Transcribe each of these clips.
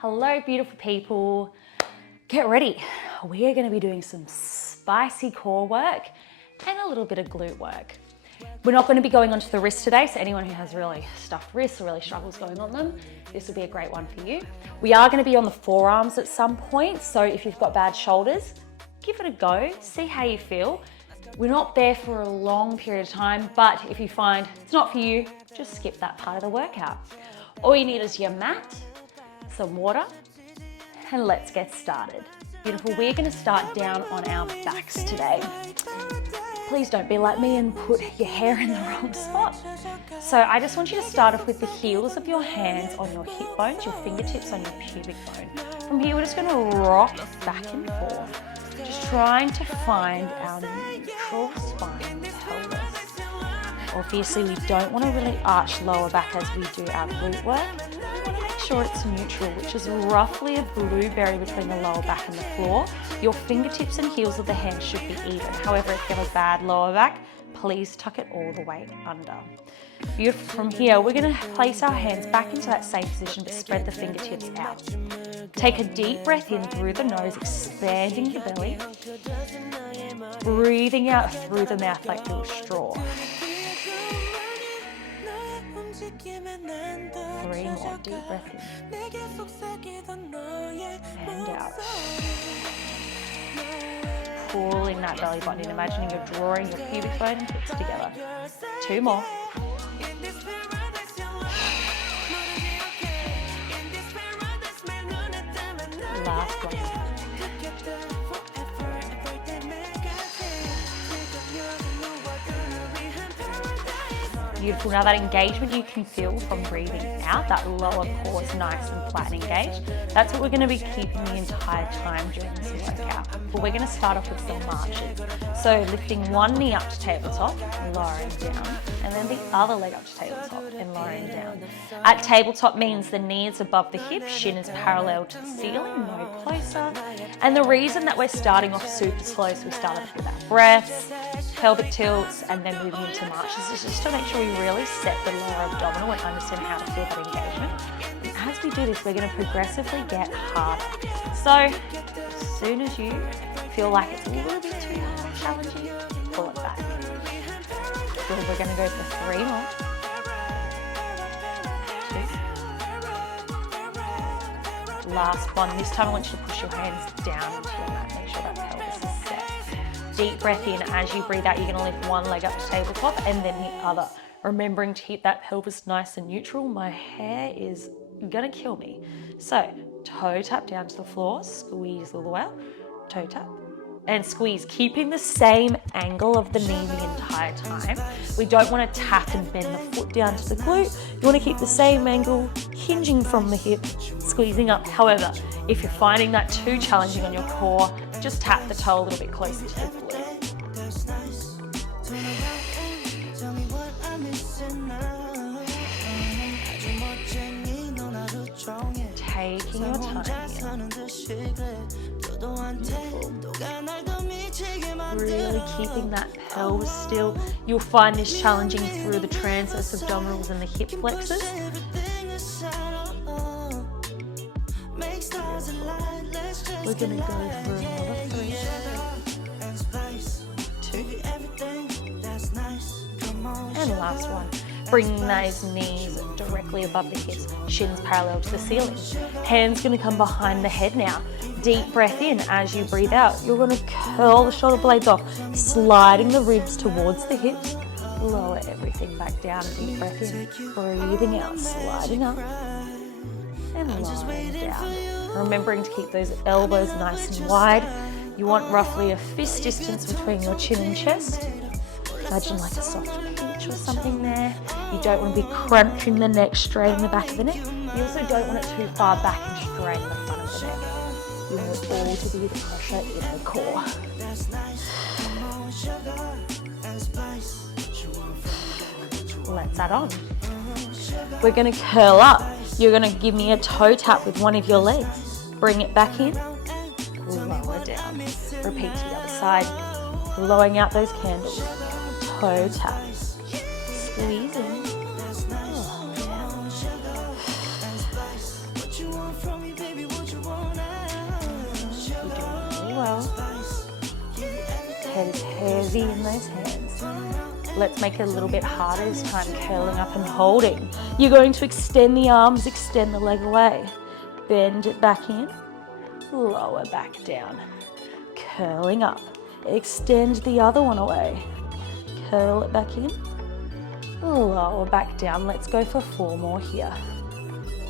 Hello, beautiful people. Get ready. We are going to be doing some spicy core work and a little bit of glute work. We're not going to be going onto the wrist today, so anyone who has really stuffed wrists or really struggles going on them, this will be a great one for you. We are going to be on the forearms at some point, so if you've got bad shoulders, give it a go, see how you feel. We're not there for a long period of time, but if you find it's not for you, just skip that part of the workout. All you need is your mat, some water, and let's get started. Beautiful, we're going to start down on our backs today. Please don't be like me and put your hair in the wrong spot. So I just want you to start off with the heels of your hands on your hip bones, your fingertips on your pubic bone. From here, we're just going to rock back and forth, just trying to find our neutral spine pelvis. Obviously, we don't want to really arch lower back as we do our glute work. We want to make sure it's neutral, which is roughly a blueberry between the lower back and the floor. Your fingertips and heels of the hands should be even. However, if you have a bad lower back, please tuck it all the way under. Beautiful. From here, we're going to place our hands back into that same position, but spread the fingertips out. Take a deep breath in through the nose, expanding your belly. Breathing out through the mouth like through a straw. 3 more, deep breath in and out. Pulling that belly button in, imagining you're drawing your pubic bone and hips together. 2 more. Last one. Beautiful. Now that engagement you can feel from breathing out, that lower core is nice and flat and engaged. That's what we're going to be keeping the entire time during this workout. But we're going to start off with some marches. So lifting one knee up to tabletop, lowering down, and then the other leg up to tabletop and lowering down. At tabletop means the knee is above the hip, shin is parallel to the ceiling, no closer. And the reason that we're starting off super slow, so we start off with our breaths, pelvic tilts, and then moving into marches, is just to make sure we really set the lower abdominal and understand how to feel that engagement. And as we do this, we're going to progressively get harder. So as soon as you feel like it's a little bit too hard and challenging, pull it back. Good. We're going to go for 3 more. 2. Last one. This time I want you to push your hands down into your mat. Make sure that pelvis is set. Deep breath in. As you breathe out, you're going to lift one leg up to tabletop and then the other. Remembering to keep that pelvis nice and neutral. My hair is going to kill me. So toe tap down to the floor, squeeze all the way out, toe tap, and squeeze, keeping the same angle of the knee the entire time. We don't want to tap and bend the foot down to the glute. You want to keep the same angle, hinging from the hip, squeezing up. However, if you're finding that too challenging on your core, just tap the toe a little bit closer to the glute. Taking your time here. Really keeping that pelvis still. You'll find this challenging through the transverse abdominals and the hip flexors. We're going to go for another 3, 2, and last one. Bringing those knees directly above the hips, shins parallel to the ceiling. Hands going to come behind the head now. Deep breath in. As you breathe out, you're going to curl the shoulder blades off, sliding the ribs towards the hips. Lower everything back down. Deep breath in. Breathing out, sliding up and lowering down. Remembering to keep those elbows nice and wide. You want roughly a fist distance between your chin and chest. Imagine like a soft pinch or something there. You don't want to be crunching the neck, straining the back of the neck. You also don't want it too far back and straining the front of the neck. You want it all to be the pressure in the core. Let's add on. We're going to curl up. You're going to give me a toe tap with one of your legs. Bring it back in, lower down. Repeat to the other side, blowing out those candles. Toe tap, squeezing, inhale. Head is heavy in those hands. Let's make it a little bit harder this time, curling up and holding. You're going to extend the arms, extend the leg away. Bend it back in, lower back down. Curling up, extend the other one away. Curl it back in, lower back down. Let's go for 4 more here.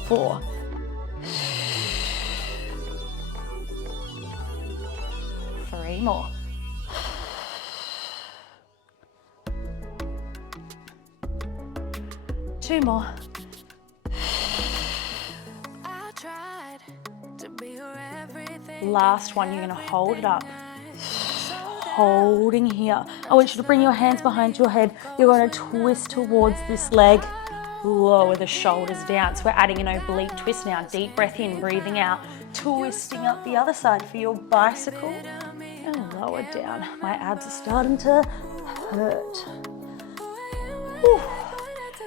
4. 3 more. 2 more. Last one, you're going to hold it up. Holding here. I want you to bring your hands behind your head. You're going to twist towards this leg. Lower the shoulders down. So we're adding an oblique twist now. Deep breath in, breathing out. Twisting up the other side for your bicycle. And lower down. My abs are starting to hurt. Whew.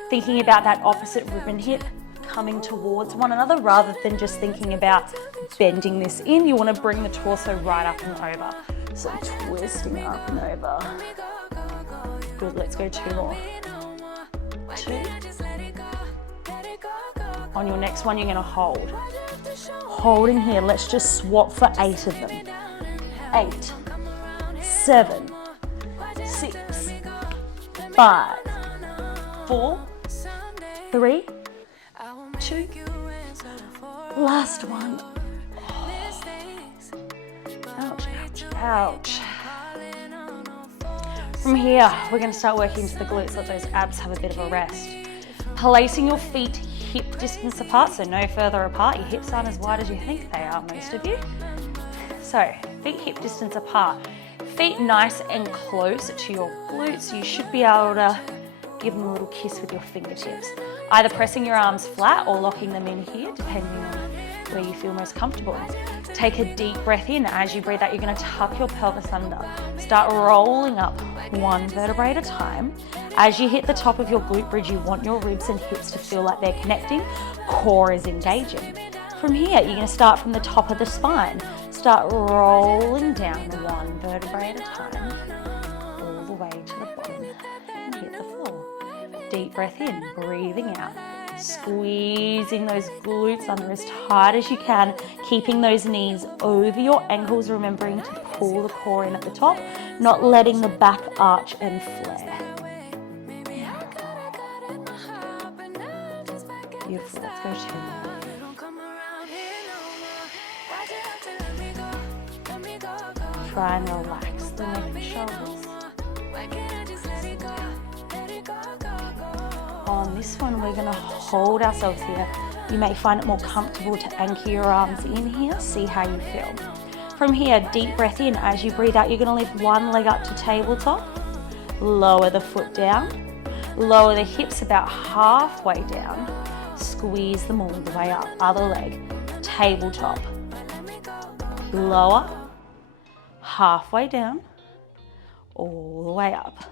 Thinking about that opposite rib and hip coming towards one another rather than just thinking about bending this in. You want to bring the torso right up and over. So twisting up and over. Good, let's go 2 more. 2. On your next one, you're going to hold. Holding here, let's just swap for 8 of them. 8, 7, 6, 5, 4, 3, 2, last one. Ouch, ouch, ouch. From here, we're going to start working to the glutes. Let those abs have a bit of a rest. Placing your feet hip distance apart, so no further apart. Your hips aren't as wide as you think they are, most of you. So, feet hip distance apart. Feet nice and close to your glutes. You should be able to give them a little kiss with your fingertips. Either pressing your arms flat or locking them in here, depending on where you feel most comfortable. Take a deep breath in. As you breathe out, you're going to tuck your pelvis under. Start rolling up 1 vertebrae at a time. As you hit the top of your glute bridge, you want your ribs and hips to feel like they're connecting. Core is engaging. From here, you're going to start from the top of the spine. Start rolling down 1 vertebrae at a time, all the way to the bottom and hit the floor. Deep breath in, breathing out. Squeezing those glutes under as tight as you can, keeping those knees over your ankles, remembering to pull the core in at the top, not letting the back arch and flare. Beautiful, let's go 2 more. Try and relax the neck and shoulders. On this one, we're going to hold ourselves here. You may find it more comfortable to anchor your arms in here. See how you feel. From here, deep breath in. As you breathe out, you're going to lift 1 leg up to tabletop. Lower the foot down. Lower the hips about halfway down. Squeeze them all the way up. Other leg, tabletop. Lower, halfway down, all the way up.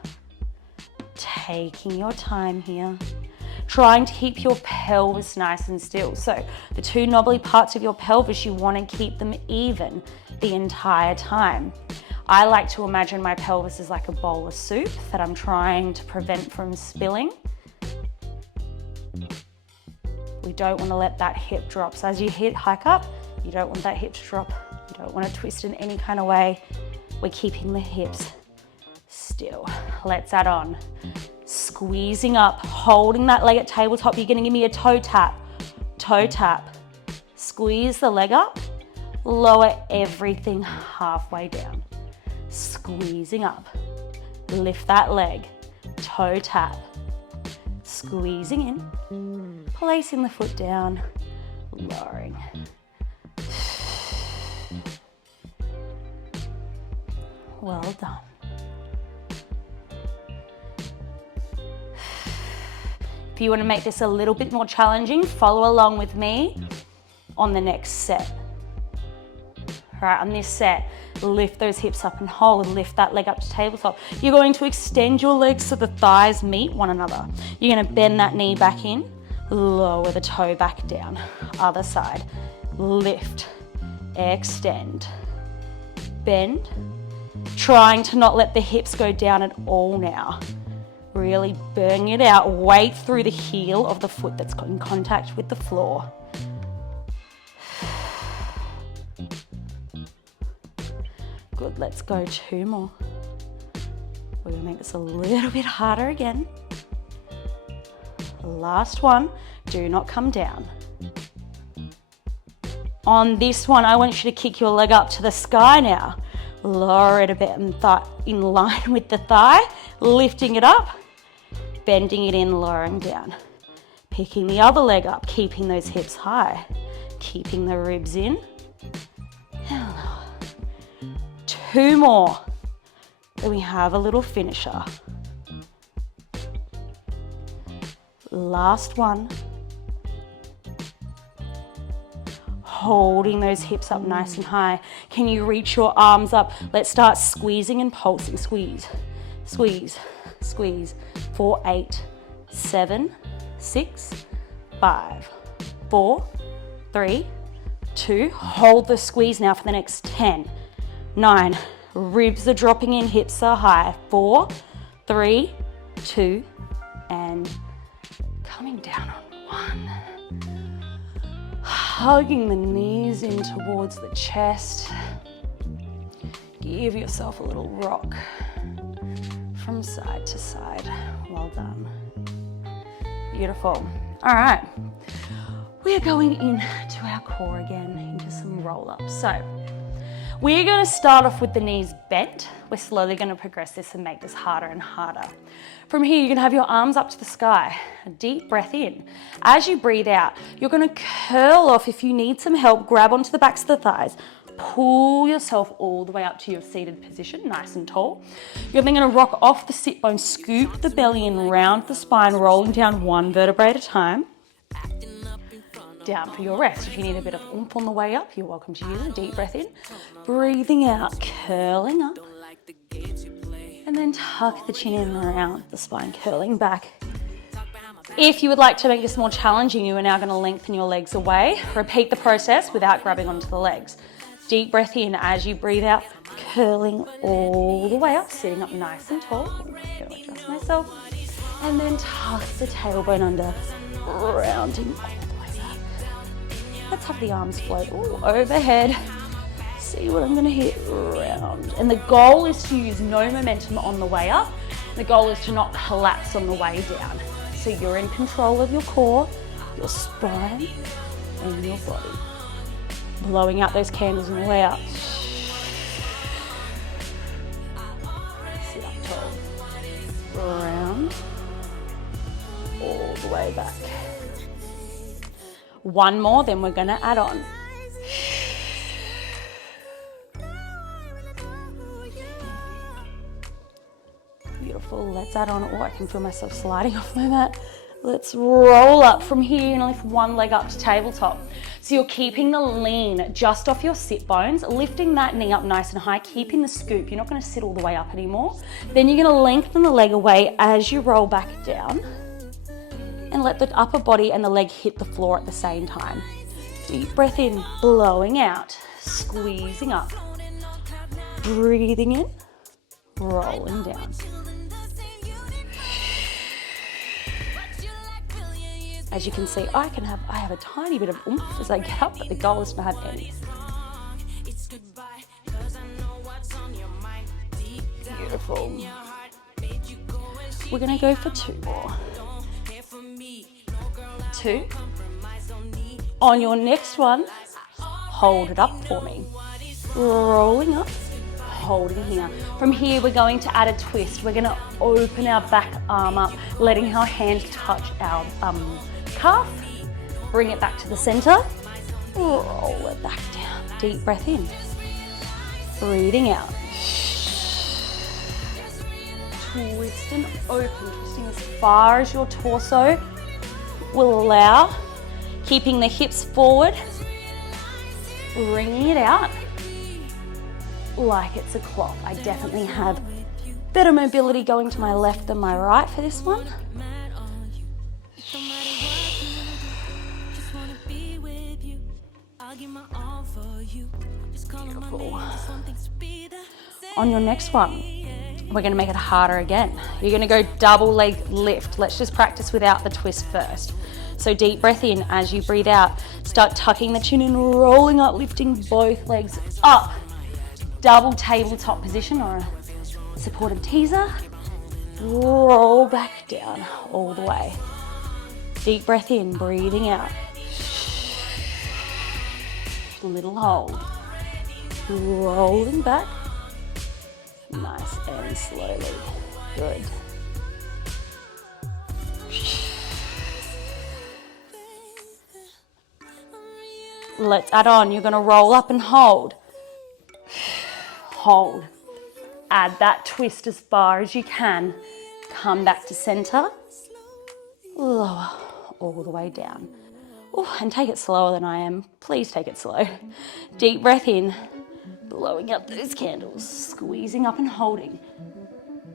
Taking your time here. Trying to keep your pelvis nice and still. So the 2 knobbly parts of your pelvis, you want to keep them even the entire time. I like to imagine my pelvis is like a bowl of soup that I'm trying to prevent from spilling. We don't want to let that hip drop. So as you hike up, you don't want that hip to drop. You don't want to twist in any kind of way. We're keeping the hips still. Let's add on. Squeezing up, holding that leg at tabletop. You're going to give me a toe tap. Toe tap. Squeeze the leg up. Lower everything halfway down. Squeezing up. Lift that leg. Toe tap. Squeezing in. Placing the foot down. Lowering. Well done. If you want to make this a little bit more challenging, follow along with me on the next set. All right, on this set, lift those hips up and hold. Lift that leg up to tabletop. You're going to extend your legs so the thighs meet one another. You're going to bend that knee back in, lower the toe back down. Other side, lift, extend, bend, trying to not let the hips go down at all now. Really burn it out, weight through the heel of the foot that's in contact with the floor. Good, let's go 2 more. We're gonna make this a little bit harder again. Last one, do not come down. On this one, I want you to kick your leg up to the sky now. Lower it a bit in line with the thigh, lifting it up, bending it in, lowering down. Picking the other leg up, keeping those hips high, keeping the ribs in. 2 more. Then we have a little finisher. Last one. Holding those hips up nice and high. Can you reach your arms up? Let's start squeezing and pulsing. Squeeze, squeeze, squeeze. 4, 8, 7, 6, 5, 4, 3, 2. Hold the squeeze now for the next 10, 9. Ribs are dropping in, hips are high. 4, 3, 2, and coming down on 1. Hugging the knees in towards the chest. Give yourself a little rock from side to side. Well done. Beautiful. All right. We are going into our core again, into some roll-ups. So we're going to start off with the knees bent. We're slowly going to progress this and make this harder and harder. From here, you're going to have your arms up to the sky. A deep breath in. As you breathe out, you're going to curl off. If you need some help, grab onto the backs of the thighs. Pull yourself all the way up to your seated position, nice and tall. You're then going to rock off the sit bone, scoop the belly in, round the spine, rolling down 1 vertebrae at a time. Down for your rest. If you need a bit of oomph on the way up, you're welcome to use a deep breath in. Breathing out, curling up. And then tuck the chin in around the spine, curling back. If you would like to make this more challenging, you are now going to lengthen your legs away. Repeat the process without grabbing onto the legs. Deep breath in as you breathe out, curling all the way up, sitting up nice and tall. I'm just going to adjust myself. And then tuck the tailbone under, rounding all the way back. Let's have the arms float overhead. See what I'm going to hit, round. And the goal is to use no momentum on the way up. The goal is to not collapse on the way down. So you're in control of your core, your spine, and your body. Blowing out those candles on the way up. Sit up tall. Round. All the way back. 1 more, then we're going to add on. Beautiful. Let's add on. Oh, I can feel myself sliding off my mat. Let's roll up from here. You're going to lift 1 leg up to tabletop. So you're keeping the lean just off your sit bones, lifting that knee up nice and high, keeping the scoop. You're not going to sit all the way up anymore. Then you're going to lengthen the leg away as you roll back down and let the upper body and the leg hit the floor at the same time. Deep breath in, blowing out, squeezing up, breathing in, rolling down. As you can see, I have a tiny bit of oomph as I get up, but the goal is to have any. Beautiful. We're going to go for 2 more. 2. On your next one, hold it up for me. Rolling up, holding here. From here, we're going to add a twist. We're going to open our back arm up, letting our hand touch our calf. Bring it back to the center. Roll it back down. Deep breath in. Breathing out. Twist and open, twisting as far as your torso will allow. Keeping the hips forward. Bringing it out like it's a cloth. I definitely have better mobility going to my left than my right for this one. I'll give my all. Beautiful. On your next one, we're gonna make it harder again. You're gonna go double leg lift. Let's just practice without the twist first. So deep breath in. As you breathe out, start tucking the chin and rolling up, lifting both legs up. Double tabletop position or a supported teaser. Roll back down all the way. Deep breath in, breathing out. Little hold. Rolling back. Nice and slowly. Good. Let's add on. You're going to roll up and hold. Hold. Add that twist as far as you can. Come back to center. Lower all the way down. Ooh, and take it slower than I am. Please take it slow. Deep breath in. Blowing up those candles. Squeezing up and holding.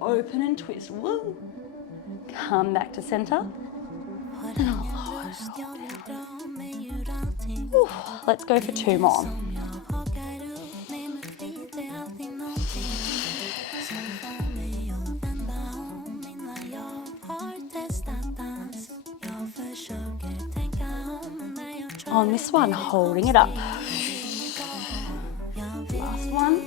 Open and twist. Woo. Come back to center. And I'll lower it all down. Ooh, let's go for 2 more. On this one, holding it up. Last one.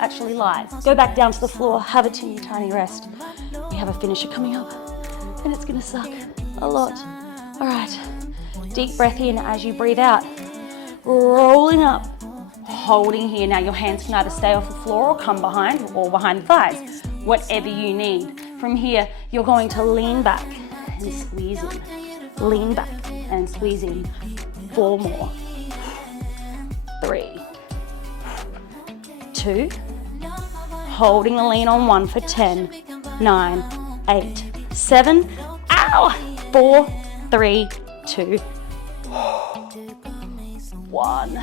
Actually lies. Go back down to the floor, have a teeny tiny rest. We have a finisher coming up and it's gonna suck a lot. All right, deep breath in as you breathe out. Rolling up, holding here. Now your hands can either stay off the floor or come behind or behind the thighs, whatever you need. From here, you're going to lean back and squeeze in. Lean back and squeeze in. 4 more. 3, 2, holding the lean on 1 for 10, 9, 8, 7, ow, 4, 3, 2, 1.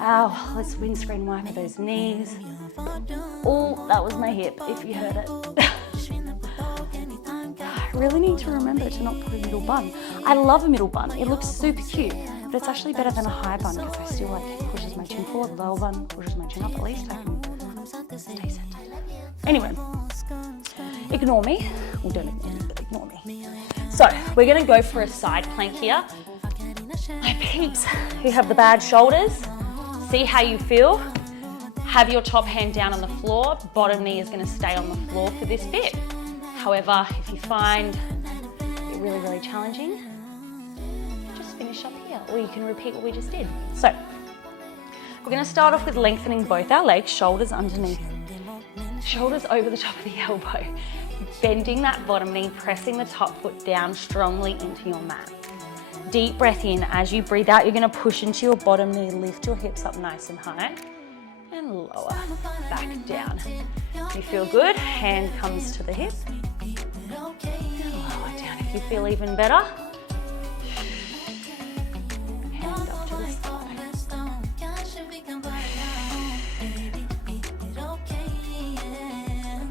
Ow, let's windscreen wiper those knees. Oh, that was my hip, if you heard it. I really need to remember to not put a middle bun. I love a middle bun. It looks super cute, but it's actually better than a high bun because I still like it pushes my chin forward. Lower bun pushes my chin up. At least I can stay centered. Anyway, ignore me. Well, don't ignore me, but ignore me. So we're gonna go for a side plank here. My peeps who have the bad shoulders, see how you feel. Have your top hand down on the floor. Bottom knee is gonna stay on the floor for this bit. However, if you find it really, really challenging, just finish up here, or you can repeat what we just did. So, we're gonna start off with lengthening both our legs, shoulders underneath, shoulders over the top of the elbow, bending that bottom knee, pressing the top foot down strongly into your mat. Deep breath in. As you breathe out, you're gonna push into your bottom knee, lift your hips up nice and high, and lower, back down. If you feel good, hand comes to the hip, lower down. If you feel even better, hand up to the side. Let's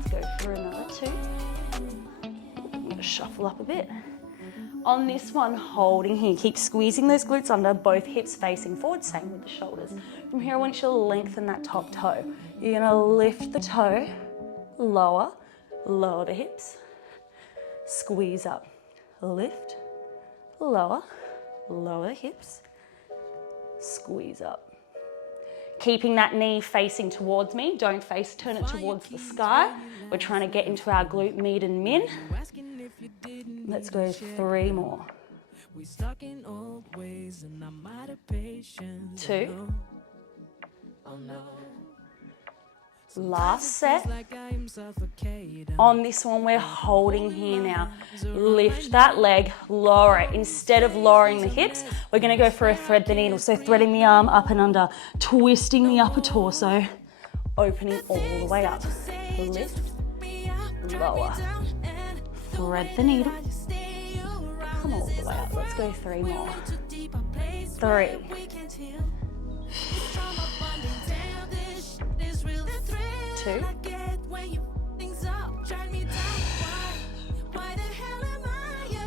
go for another 2. I'm going to shuffle up a bit. On this one, holding here, keep squeezing those glutes under, both hips facing forward, same with the shoulders. From here, I want you to lengthen that top toe. You're going to lift the toe, lower the hips, squeeze up, lift, lower the hips, squeeze up. Keeping that knee facing towards me, don't turn it towards the sky. We're trying to get into our glute med and min. Let's go 3 more. 2. Last set. On this one, we're holding here now. Lift that leg, lower it. Instead of lowering the hips, we're gonna go for a thread the needle. So threading the arm up and under, twisting the upper torso, opening all the way up. Lift, lower, thread the needle, come all the way up. Let's go 3 more. 3. 2.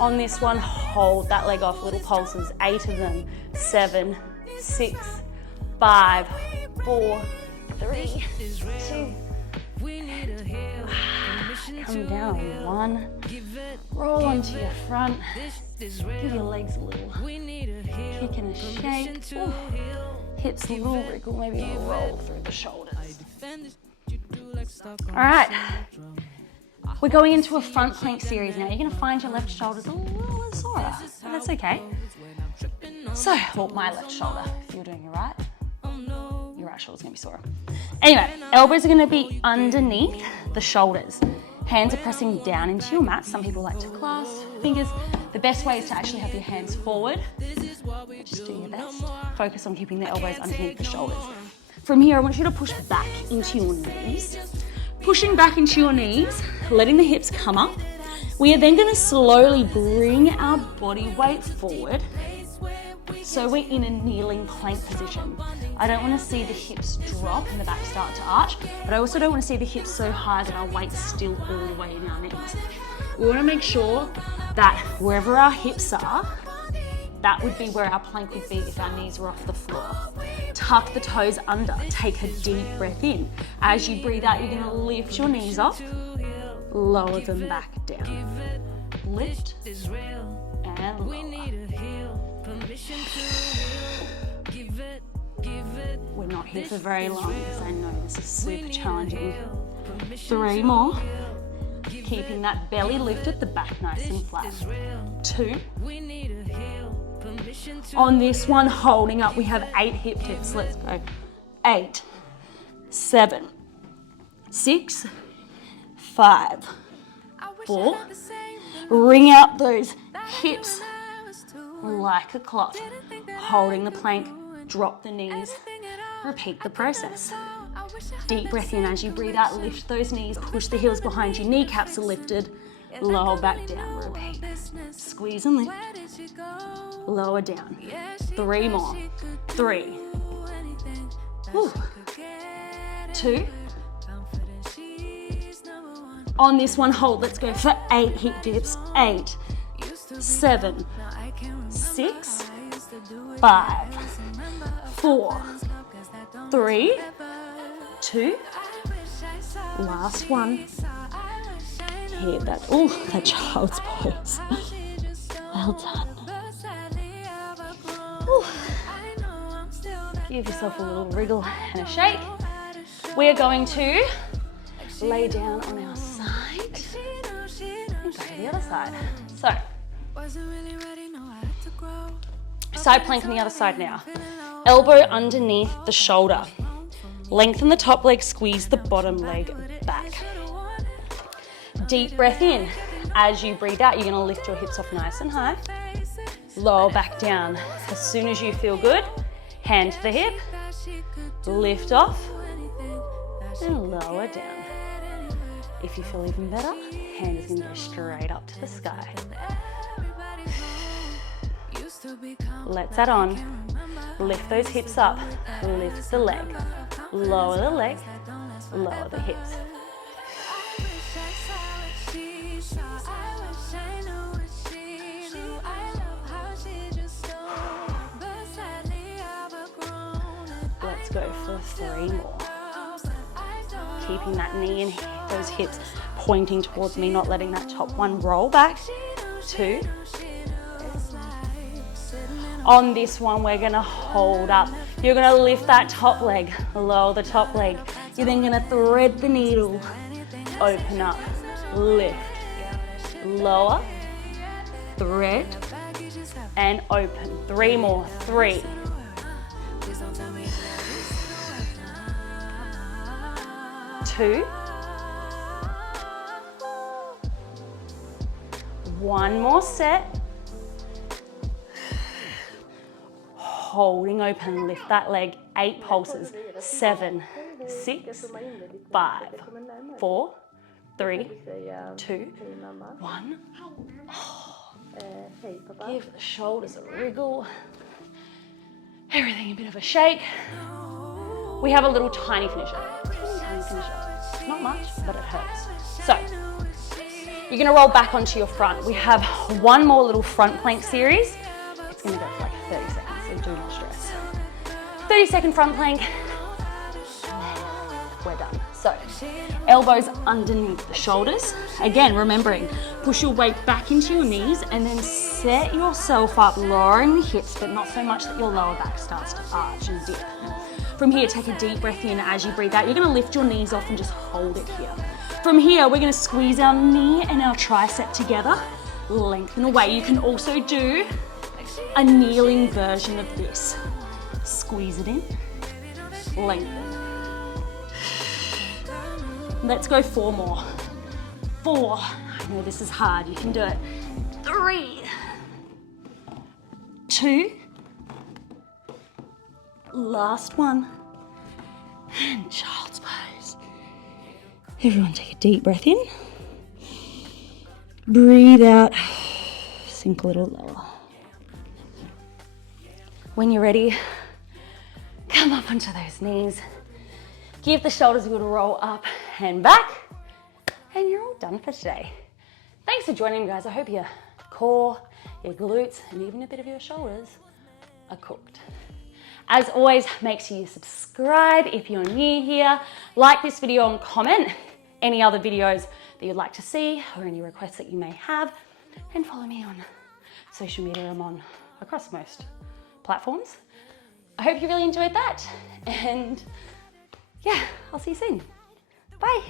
On this one, hold that leg off, little pulses, 8 of them, 7, 6, 5, 4, 3, 2. Come down, 1. Roll onto your front. Give your legs a little kick and a shake. Ooh. Hips a little wriggle, maybe a roll through the shoulders. All right, we're going into a front plank series now. You're gonna find your left shoulders a little sore, but that's okay. So, well, my left shoulder, if you're doing your right shoulder's gonna be sore. Anyway, elbows are gonna be underneath the shoulders. Hands are pressing down into your mat. Some people like to clasp fingers. The best way is to actually have your hands forward. Just do your best. Focus on keeping the elbows underneath the shoulders. From here, I want you to push back into your knees. Pushing back into your knees, letting the hips come up. We are then gonna slowly bring our body weight forward. So we're in a kneeling plank position. I don't want to see the hips drop and the back start to arch, but I also don't want to see the hips so high that our weight's still all the way in our knees. We want to make sure that wherever our hips are, that would be where our plank would be if our knees were off the floor. Tuck the toes under, take a deep breath in. As you breathe out, you're going to lift your knees up, lower them back down. Lift and lower. We're not here for very long because I know this is super challenging. 3 more. Keeping that belly lifted, the back nice and flat. 2. On this one, holding up, we have 8 hip dips. Let's go. 8, 7, 6, 5, 4. Wring out those hips like a cloth. Holding the plank, drop the knees. Repeat the process. Deep breath in as you breathe out, lift those knees, push the heels behind you, kneecaps are lifted, lower back down, repeat. Squeeze and lift, lower down. 3 more. 3. Woo. 2. On this one, hold. Let's go for 8 hip dips. 8, 7, 6, 5, 4, 3, 2. Last one. Hit that. Oh, that child's pose. Well done. Ooh. Give yourself a little wriggle and a shake. We are going to lay down on our side and go to the other side. So, side plank on the other side now. Elbow underneath the shoulder. Lengthen the top leg, squeeze the bottom leg back. Deep breath in. As you breathe out, you're going to lift your hips off nice and high. Lower back down. As soon as you feel good, hand to the hip, lift off, and lower down. If you feel even better, hand is going to go straight up to the sky. Let's add on. Lift those hips up, lift the leg, lower the leg, lower the hips. Let's go for 3 more. Keeping that knee and those hips pointing towards me, not letting that top one roll back. 2. On this one, we're gonna hold up. You're gonna lift that top leg, lower the top leg. You're then gonna thread the needle, open up, lift, lower, thread, and open. 3 more. 3. 2. 1 more set. Holding open, lift that leg. 8 pulses. 7, 6, 5, 4, 3, 2, 1. Oh. Give the shoulders a wriggle. Everything a bit of a shake. We have a little tiny finisher. Not much, but it hurts. So, you're gonna roll back onto your front. We have 1 more little front plank series. It's gonna go for like 30 seconds, so do not stress. 30-second front plank. We're done. So, elbows underneath the shoulders. Again, remembering, push your weight back into your knees and then set yourself up, lowering the hips, but not so much that your lower back starts to arch and dip. From here, take a deep breath in. As you breathe out, you're gonna lift your knees off and just hold it here. From here, we're gonna squeeze our knee and our tricep together, lengthen away. You can also do a kneeling version of this. Squeeze it in, lengthen. Let's go 4 more. 4, I know this is hard, you can do it. 3, 2, last one, and child's pose. Everyone take a deep breath in. Breathe out, sink a little lower. When you're ready, come up onto those knees. Give the shoulders a good roll up and back, and you're all done for today. Thanks for joining me, guys. I hope your core, your glutes, and even a bit of your shoulders are cooked. As always, make sure you subscribe if you're new here, like this video and comment any other videos that you'd like to see or any requests that you may have, and follow me on social media. I'm on across most platforms. I hope you really enjoyed that, and yeah, I'll see you soon. Bye.